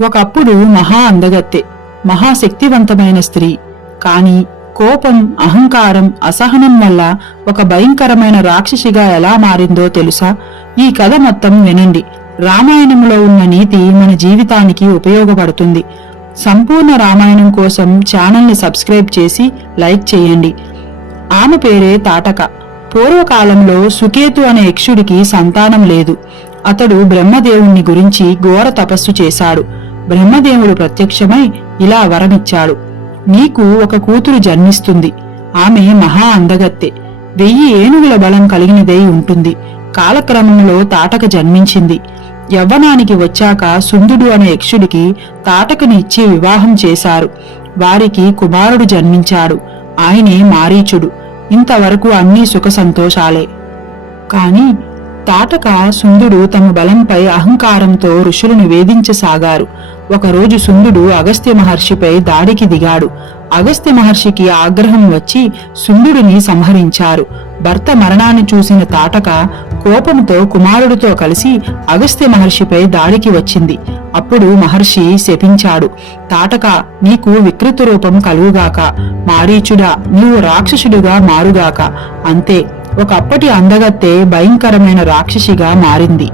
ఒకప్పుడు మహా అందగత్తె మహాశక్తివంతమైన స్త్రీ. కాని కోపం అహంకారం అసహనం వల్ల ఒక భయంకరమైన రాక్షసిగా ఎలా మారిందో తెలుసా? ఈ కథ మొత్తం వినండి. రామాయణంలో ఉన్న నీతి మన జీవితానికి ఉపయోగపడుతుంది. సంపూర్ణ రామాయణం కోసం ఛానల్ని సబ్స్క్రైబ్ చేసి లైక్ చేయండి. ఆమె పేరే తాటక. పూర్వకాలంలో సుకేతు అనే యక్షుడికి సంతానం లేదు. అతడు బ్రహ్మదేవుణ్ణి గురించి ఘోర తపస్సు చేశాడు. బ్రహ్మదేవుడు ప్రత్యక్షమై ఇలా వరమిచ్చాడు. నీకు ఒక కూతురు జన్మిస్తుంది. ఆమె మహా అందగత్తె. వెయ్యి ఏనుగుల బలం కలిగినదై ఉంటుంది. కాలక్రమంలో తాటక జన్మించింది. యవ్వనానికి వచ్చాక సుందుడు అనే యక్షుడికి తాటకని ఇచ్చి వివాహం చేశారు. వారికి కుమారుడు జన్మించాడు. ఆయనే మారీచుడు. ఇంతవరకు అన్నీ సుఖ సంతోషాలే. కాని తాటక సుందుడు తమ బలంపై అహంకారంతో ఋషులను వేధించసాగారు. ఒకరోజు సుందుడు అగస్త్య మహర్షిపై దాడికి దిగాడు. అగస్త్య మహర్షికి ఆగ్రహం వచ్చి సుందుడిని సంహరించారు. భర్త మరణాన్ని చూసిన తాటక కోపంతో కుమారుడితో కలిసి అగస్త్య మహర్షిపై దాడికి వచ్చింది. అప్పుడు మహర్షి శపించాడు. తాటక నీకు వికృత రూపం కలుగుగాక. మారీచుడా నీవు రాక్షసుడిగా మారుగాక. అంతే ఒకప్పటి అందగత్తె భయంకరమైన రాక్షసిగా మారింది.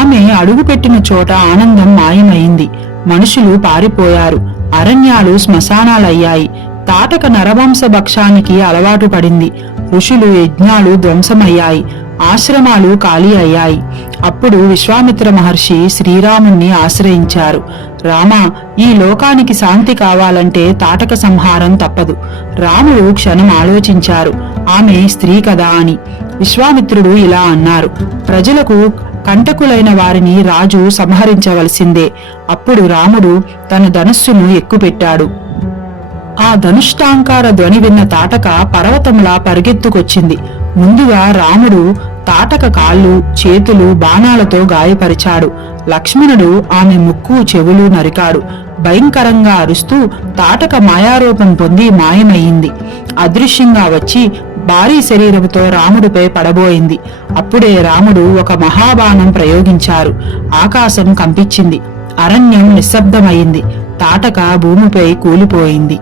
ఆమె అడుగుపెట్టిన చోట ఆనందం మాయమైంది. మనుషులు పారిపోయారు. అరణ్యాలు శ్మశానాలయ్యాయి. తాటక నరవంశ భక్షానికి అలవాటు పడింది. ఋషులు యజ్ఞాలు ధ్వంసమయ్యాయి. ఆశ్రమాలు ఖాళీ అయ్యాయి. అప్పుడు విశ్వామిత్ర మహర్షి శ్రీరాముణ్ణి ఆశ్రయించారు. రామ ఈ లోకానికి శాంతి కావాలంటే తాటక సంహారం తప్పదు. రాముడు క్షణం ఆలోచించారు. ఆమె స్త్రీ కదా అని. విశ్వామిత్రుడు ఇలా అన్నారు. ప్రజలకు కంటకులైన వారిని రాజు సంహరించవలసిందే. అప్పుడు రాముడు తన ధనస్సును ఎక్కుపెట్టాడు. ఆ ధనుష్టాంకార ధ్వని విన్న తాటక పర్వతంలా పరిగెత్తుకొచ్చింది. ముందుగా రాముడు తాటక కాళ్ళు చేతులు బాణాలతో గాయపరిచాడు. లక్ష్మణుడు ఆమె ముక్కు చెవులు నరికాడు. భయంకరంగా అరుస్తూ తాటక మాయారూపం పొంది మాయమయ్యింది అదృశ్యంగా వచ్చి భారీ శరీరంతో రాముడిపై పడబోయింది. అప్పుడే రాముడు ఒక మహాబాణం ప్రయోగించారు. ఆకాశం కంపించింది. అరణ్యం నిశ్శబ్దమైంది. తాటక భూమిపై కూలిపోయింది.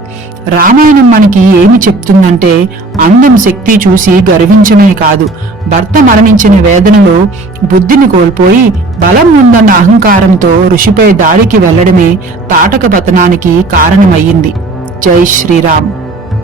రామాయణం మనకి ఏమి చెప్తుందంటే అందం శక్తి చూసి గర్వించమే కాదు. భర్త మరణించిన వేదనలో బుద్ధిని కోల్పోయి బలం ఉందన్న అహంకారంతో ఋషిపై దాడికి వెళ్ళడమే తాటక పతనానికి కారణమయ్యింది. జై శ్రీరామ్.